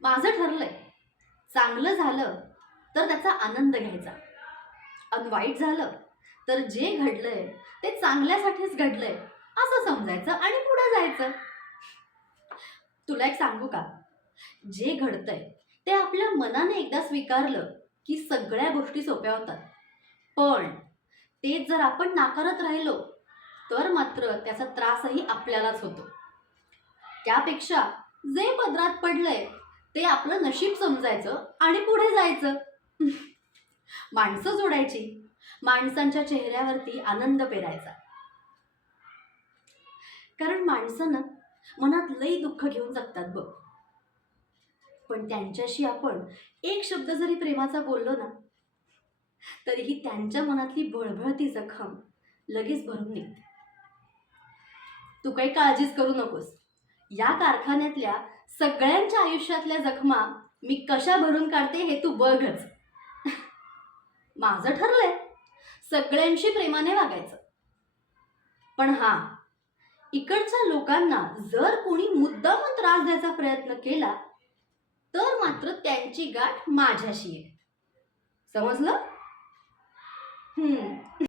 माझं ठरलंय, चांगलं झालं तर त्याचा आनंद घ्यायचा आणि वाईट झालं तर जे घडलंय ते चांगल्यासाठीच घडलंय असं समजायचं आणि पुढे जायचं. तुला एक सांगू का, जे घडतंय ते आपल्या मनाने एकदा स्वीकारलं की सगळ्या गोष्टी सोप्या होतात. पण तेच जर आपण नाकारत राहिलो तर मात्र त्याचा त्रासही आपल्यालाच होतो. त्यापेक्षा जे पदरात पडलंय ते आपलं नशीब समजायचं आणि पुढे जायचं. माणसं जोडायची, माणसांच्या चेहऱ्यावरती आनंद पेरायचा. कारण माणसं ना मनात लई दुःख घेऊन जगतात बघ. पण त्यांच्याशी आपण एक शब्द जरी प्रेमाचा बोललो ना, तरीही त्यांच्या मनातली बळबळती जखम लगेच भरून निघते. तू काही काळजीच करू नकोस. या कारखान्यातल्या सगळ्यांच्या आयुष्यातल्या जखमा मी कशा भरून काढते हे तू बघच. माझं ठरलंय, सगळ्यांशी प्रेमाने वागायचं. पण हा, इकडच्या लोकांना जर कोणी मुद्दामून त्रास द्यायचा प्रयत्न केला तर मात्र त्यांची गाठ माझ्याशी आहे. समजलं?